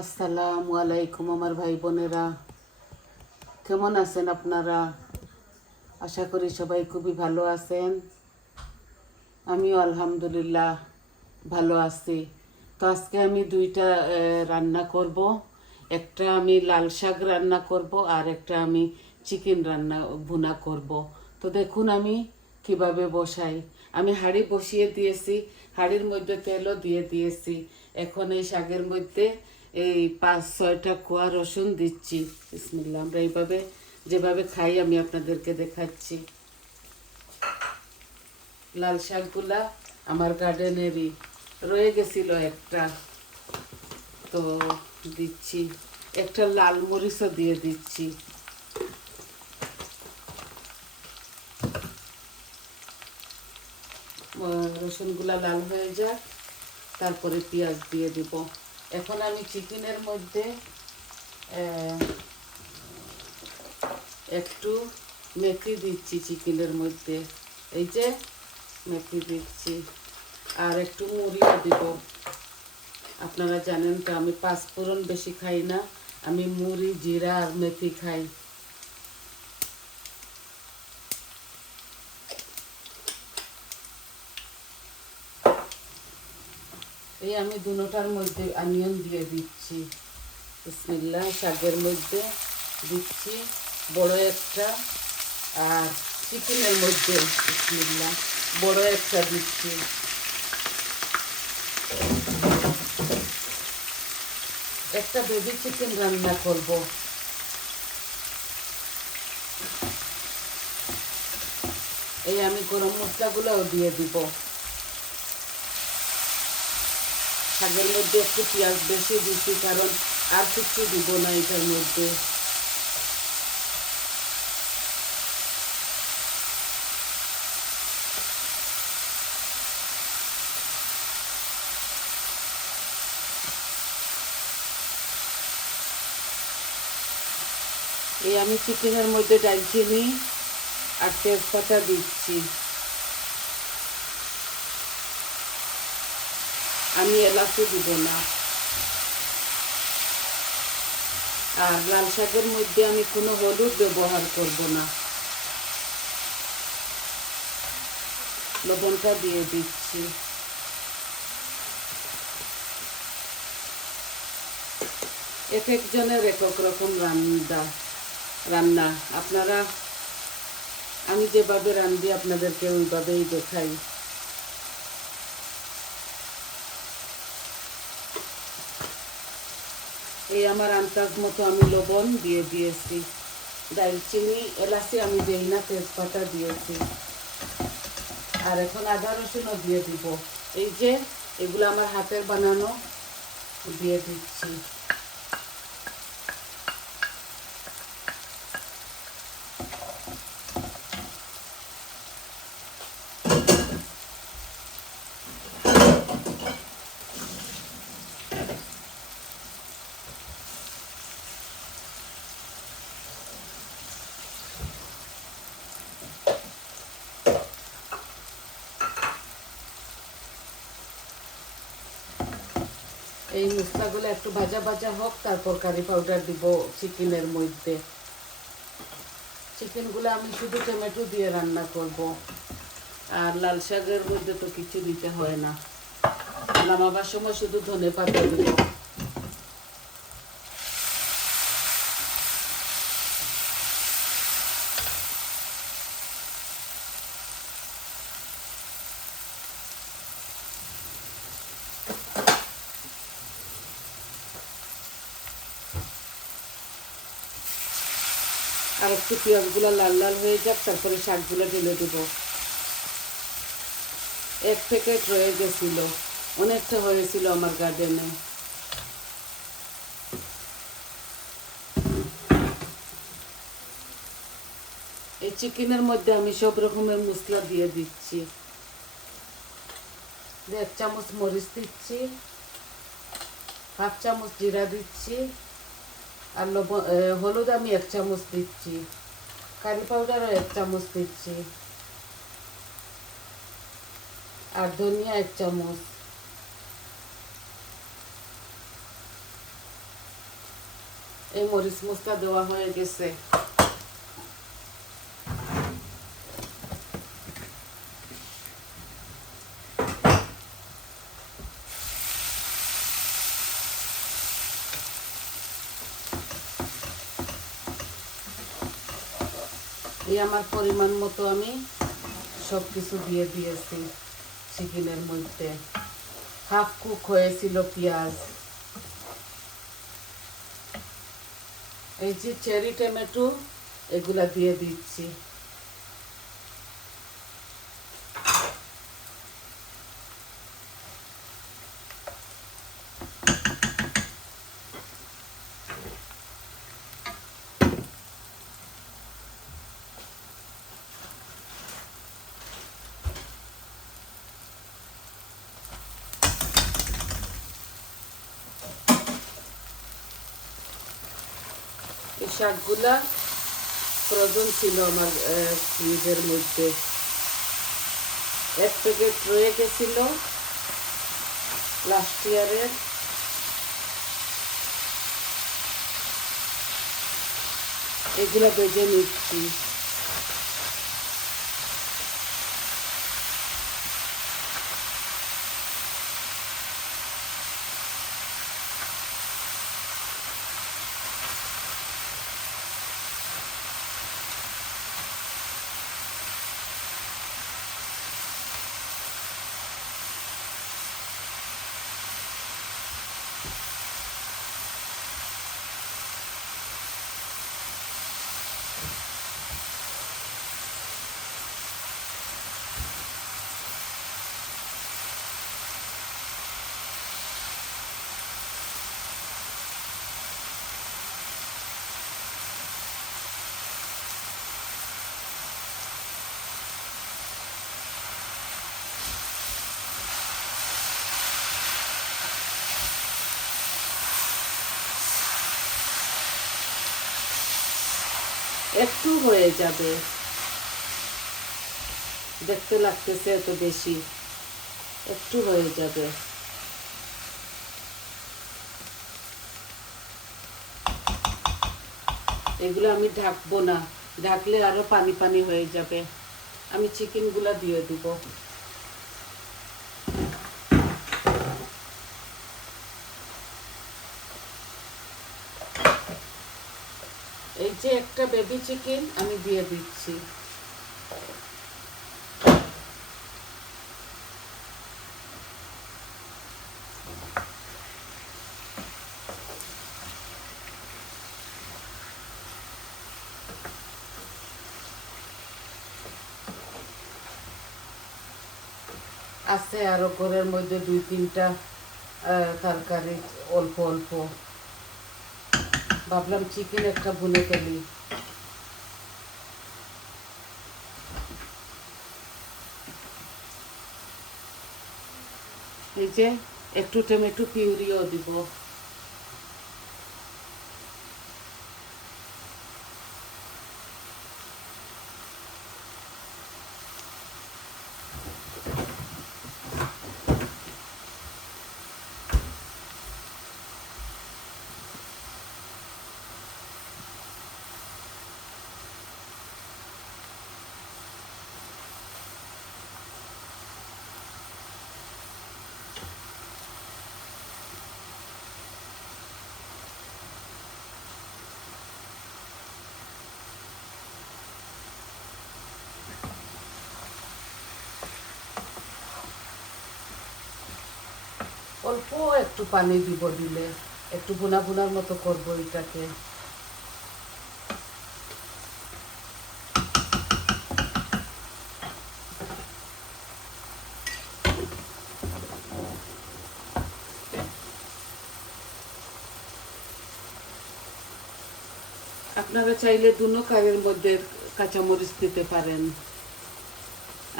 আসসালামু আলাইকুম আমার ভাই বোনেরা। কেমন আছেন আপনারা? আশা করি সবাই খুবই ভালো আছেন। আমিও আলহামদুলিল্লাহ ভালো আছি। তো আজকে আমি দুইটা রান্না করব। একটা আমি লাল শাক রান্না করব আর একটা আমি চিকেন রান্না, ভুনা করব। তো দেখুন আমি কীভাবে বসাই। আমি হাঁড়ি বসিয়ে দিয়েছি, হাঁড়ির মধ্যে তেলও দিয়ে দিয়েছি। এখন এই শাকের মধ্যে এই পাঁচ, ছয়টা কোয়া রসুন দিচ্ছি। বিসমিল্লাহ, আমরা এইভাবে, যেভাবে খাই আমি আপনাদেরকে দেখাচ্ছি। লাল শাকগুলা আমার গার্ডেনেরই রয়ে গেছিল একটা। তো দিচ্ছি, একটা লাল মরিচও দিয়ে দিচ্ছি। রসুনগুলা লাল হয়ে যাক, তারপরে পেঁয়াজ দিয়ে দিব। এখন আমি চিকেনের মধ্যে একটু মেথি দিচ্ছি চিকেনের মধ্যে। এই যে মেথি দিচ্ছি। আর একটু মুড়িও দিব। আপনারা জানেন তো, আমি পাঁচ পাঁচফোড়ন বেশি খাই না। আমি মুড়ি, জিরা আর মেথি খাই। এই আমি দুটোটার মধ্যে অনিয়ন দিয়ে দিচ্ছি। বিসমিল্লাহ, শাকের মধ্যে দিচ্ছি বড় একটা, আর চিকেনের মধ্যে বিসমিল্লাহ, বড় একটা দিচ্ছি। একটা বেবি চিকেন রান্না করব। এই আমি গরম মশলাগুলোও দিয়ে দিব। শাকের মধ্যে একটু পেঁয়াজ বেশি দিচ্ছি কারণ আর কিছু দিব না এটার মধ্যে। এই আমি চিকেনের মধ্যে দারচিনি আর তেজপাতা দিচ্ছি। এলাচও দিব না। আর লাল শাকের মধ্যে আমি কোনো হলুদ ব্যবহার করব না। লবণটা দিয়ে দিচ্ছি। এক একজনের এক এক রকম রান্না রান্না। আপনারা, আমি যেভাবে রান্ধি আপনাদেরকে ওইভাবেই দেখাই। এই আমার আন্দাজ মতো আমি লবণ দিয়ে দিয়েছি। দালচিনি এলাচি আমি দিই না তেজপাতা দিয়েছি। আর এখন আদা রসুনও দিয়ে দিব। এই যে, এগুলো আমার হাতের বানানো, দিয়ে দিচ্ছি। এই মশলাগুলো একটু ভাজা ভাজা হোক, তারপর কারি পাউডার দিব চিকেনের মধ্যে। চিকেনগুলো আমি শুধু টমেটো দিয়ে রান্না করব। আর লাল শাকের মধ্যে তো কিছু দিতে হয় না। নামাবার সময় শুধু ধনে পাতা দিব আর একটু পেঁয়াজগুলো লাল লাল হয়ে যাক, তারপরে শাকগুলো ঢেলে দেব। এক প্যাকেট রয়ে গেছিল, অনেকটা হয়েছিল আমার গার্ডেনে এই চিকেনের মধ্যে আমি সব রকমের মশলা দিয়ে দিচ্ছি। এক চামচ মরিচ দিচ্ছি, হাফ চামচ জিরা দিচ্ছি। আর হলুদ আমি এক চামচ দিচ্ছি। কারি পাউডারও এক চামচ দিচ্ছি। আর ধনিয়া এক চামচ। এই মরিচ মশলা দেওয়া হয়ে গেছে। আমার পরিমাণ মতো আমি সব কিছু দিয়ে দিয়েছি চিকেনের মধ্যে। হাফ কুক হয়েছিল পেঁয়াজ। এই যে চেরি টমেটো এগুলা দিয়ে দিচ্ছি। শাকগুলা ফ্রোজন ছিল আমার ফ্রিজের মধ্যে। এক প্যাকেট রয়ে গেছিল লাস্ট ইয়ারের এগুলো বেজে নিচ্ছি। একটু হয়ে যাবে। দেখতে লাগতেছে এত বেশি। একটু হয়ে যাবে। এগুলো আমি ঢাকবো না। ঢাকলে আরও পানি পানি হয়ে যাবে। আমি চিকেনগুলো দিয়ে দিব। এই যে একটা বেবি চিকেন আমি দিয়ে দিচ্ছি। আছে আরও ঘরের মধ্যে দুই তিনটা তরকারি, অল্প অল্প। ভাবলাম চিকেন একটা ভুনে ফেলি। এই যে একটু টমেটো পিউরিও দিব। অল্প একটু পানি দিব দিলে, একটু বোনা বোনার মতো করব এটাকে। আপনারা চাইলে দুনো কারের মধ্যে কাঁচামরিচ দিতে পারেন।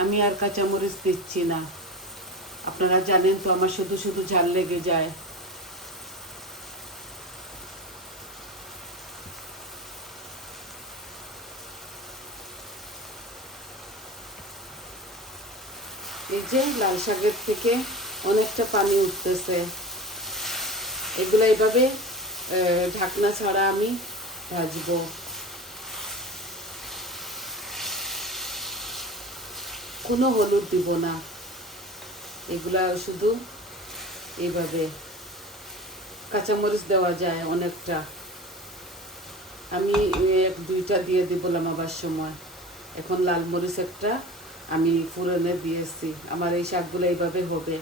আমি আর কাঁচামরিচ দিচ্ছি না। আপনারা জানেন তো, আমার শুধু শুধু ঝাল লেগে যায়। এই যে লাল শাকের থেকে অনেকটা পানি উঠতেছে। এগুলো এভাবে ঢাকনা ছাড়া আমি ভাজবো। কোনো হলুদ দিব না। এগুলা শুধু এইভাবে কাঁচামরিচ দেওয়া যায় অনেকটা। আমি এক, দুইটা দিয়ে দিবলাম আবার সময়। এখন লাল মরিচ একটা আমি ফুরনে দিয়েছি। আমার এই শাকগুলো এইভাবে হবে।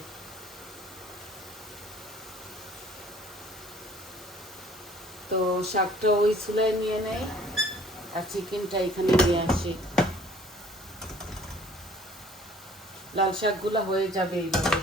তো শাকটা ওই চুলায় নিয়ে নেই আর চিকেনটা এখানে নিয়ে আসি। লাল শাকগুলো হয়ে যাবে এইভাবে।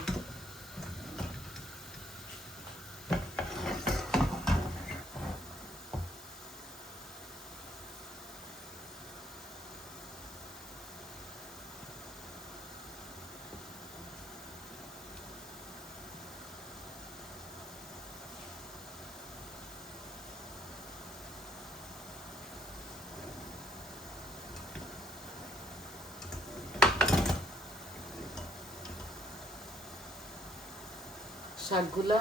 শাকগুলা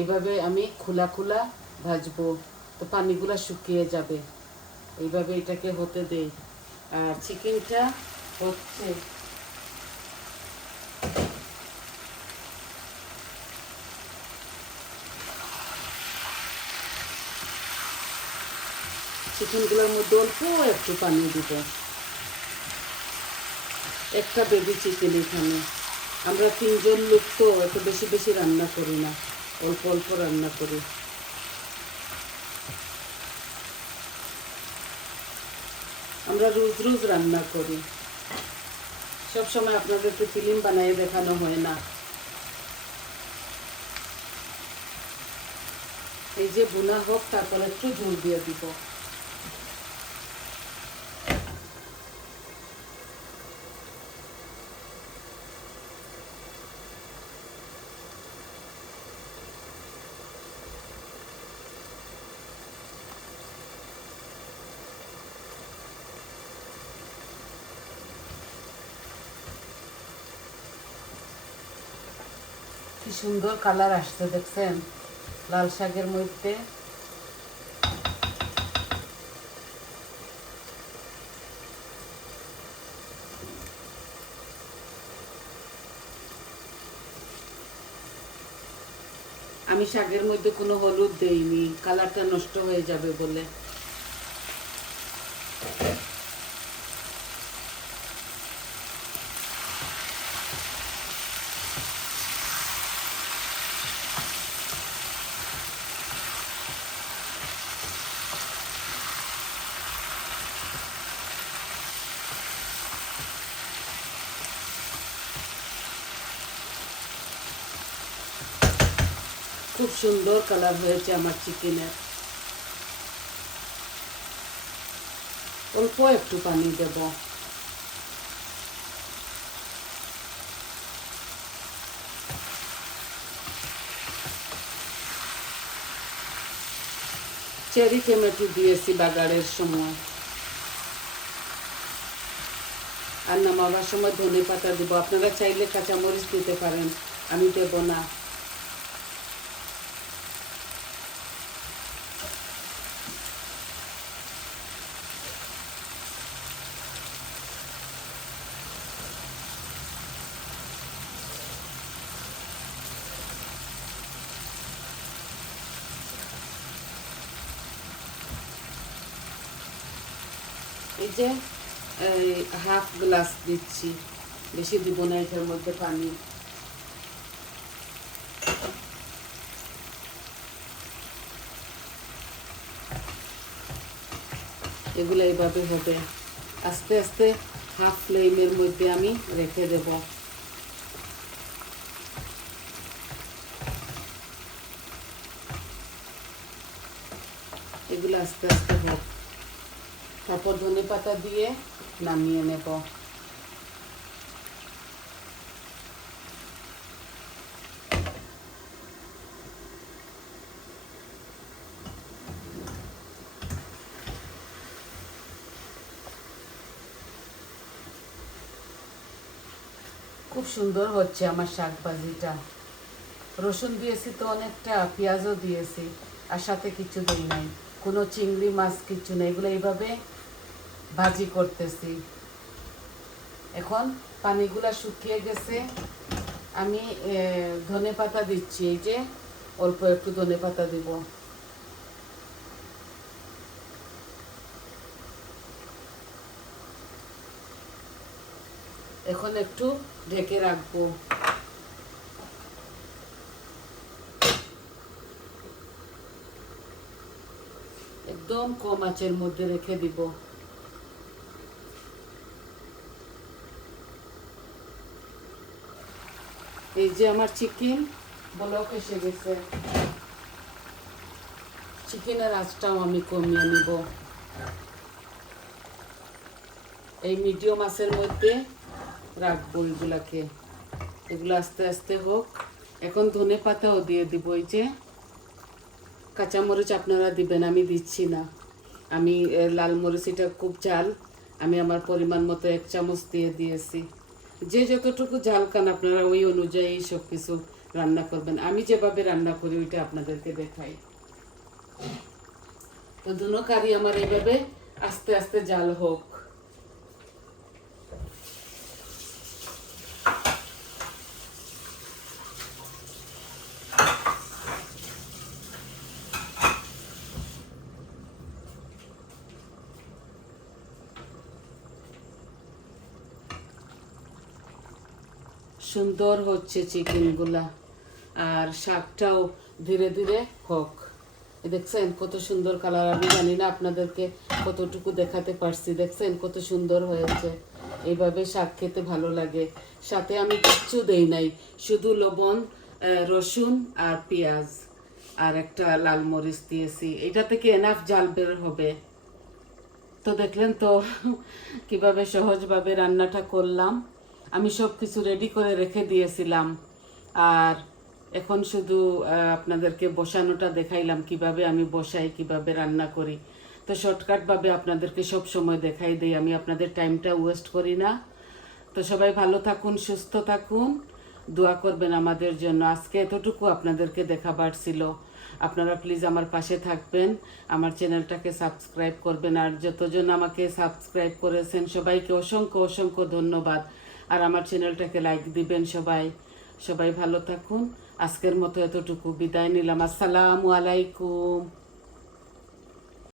এইভাবে আমি খোলা খোলা ভাজবো। তো পানিগুলা শুকিয়ে যাবে। এইভাবে এটাকে হতে দেই। আর চিকেনটা হচ্ছে চিকেনগুলোর মধ্যে অল্প একটু পানি দিব। একটা বেবি চিকেন এখানে। আমরা তিনজন লোক তো, এত বেশি বেশি রান্না করি না, অল্প অল্প রান্না করি। আমরা রোজ রোজ রান্না করি। সব সময় আপনাদেরকে ফিল্ম বানিয়ে দেখানো হয় না। এই যে বোনা হোক, তারপরে একটু ঝোল দিয়ে দিব। সুন্দর কালার আসছে, দেখছেন? লাল শাকের মধ্যে। আমি শাকের মধ্যে কোনো হলুদ দেইনি, কালারটা নষ্ট হয়ে যাবে বলে। সুন্দর কালার হয়েছে আমার চিকেনের অল্প একটু পানি দেব। চেরি টমেটো দিয়েছি বাগারের সময়। আর নামাবার সময় ধনে পাতা দেবো। আপনারা চাইলে কাঁচামরিচ দিতে পারেন। আমি দেব না। এই যে হাফ গ্লাস দিচ্ছি। বেশি দিব না, এটার মধ্যে পানি। এগুলো এইভাবে হবে। আস্তে আস্তে হাফ ফ্লেমের মধ্যে আমি রেখে দেব। এগুলো আস্তে আস্তে হোক। তারপর ধনে পাতা দিয়ে নামিয়ে নেব। খুব সুন্দর হচ্ছে আমার শাক ভাজিটা রসুন দিয়েছি তো অনেকটা, পেঁয়াজও দিয়েছি, আর সাথে কিছু দিই নাই। কোনো চিংড়ি মাছ কিছু নেই, এগুলো এইভাবে ভাজি করতেছি। এখন পানিগুলা শুকিয়ে গেছে। আমি ধনে পাতা দিচ্ছি, এই যে অল্প একটু ধনে পাতা দিব। এখন একটু ঢেকে রাখব। একদম কম আঁচের মধ্যে রেখে দিব। এই যে আমার চিকেন ব্লক এসে গেছে। চিকেনের আঁচটাও আমি কমিয়ে নিব। এই মিডিয়াম মাছের মধ্যে রাখব এগুলাকে। এগুলো আস্তে আস্তে হোক। এখন ধনে পাতাও দিয়ে দিব এই যে। কাঁচামরিচ আপনারা দিবেন, আমি দিচ্ছি না। আমি লাল মরিচ, এটা খুব চাল আমি আমার পরিমাণ মতো এক চামচ দিয়ে দিয়েছি। যে যতটুকু ঝাল খান আপনারা, ওই অনুযায়ী সব কিছু রান্না করবেন। আমি যেভাবে রান্না করি, ওইটা আপনাদেরকে দেখাই। তো দুনো কারি আমার এইভাবে আস্তে আস্তে জাল হোক। সুন্দর হচ্ছে চিকেনগুলা। আর শাকটাও ধীরে ধীরে হোক। দেখছেন, কত সুন্দর কালার। আমি জানি না আপনাদেরকে কতটুকু দেখাতে পারছি। দেখছেন, কত সুন্দর হয়েছে। এইভাবে শাক খেতে ভালো লাগে। সাথে আমি কিচ্ছু দেই নাই। শুধু লবণ রসুন আর পেঁয়াজ। আর একটা লাল মরিচ দিয়েছি। এটা থেকে এনাফ জাল বের হবে। তো দেখলেন তো, কীভাবে সহজভাবে রান্নাটা করলাম। আমি সব কিছু রেডি করে রেখে দিয়েছিলাম। আর এখন শুধু আপনাদেরকে বসানোটা দেখাইলাম, কীভাবে আমি বসাই, কীভাবে রান্না করি। তো শর্টকাটভাবে আপনাদেরকে সব সময় দেখাই দিই, আমি আপনাদের টাইমটা ওয়েস্ট করি না। তো সবাই ভালো থাকুন, সুস্থ থাকুন। দোয়া করবেন আমাদের জন্য। আজকে এতটুকু আপনাদেরকে দেখাবার ছিল। আপনারা প্লিজ আমার পাশে থাকবেন। আমার চ্যানেলটাকে সাবস্ক্রাইব করবেন। আর যতজন আমাকে সাবস্ক্রাইব করেছেন, সবাইকে অসংখ্য অসংখ্য ধন্যবাদ। আর আমার চ্যানেলটাকে লাইক দিবেন সবাই। সবাই ভালো থাকুন। আজকের মতো এতটুকু। বিদায় নিলাম। আসসালামু আলাইকুম।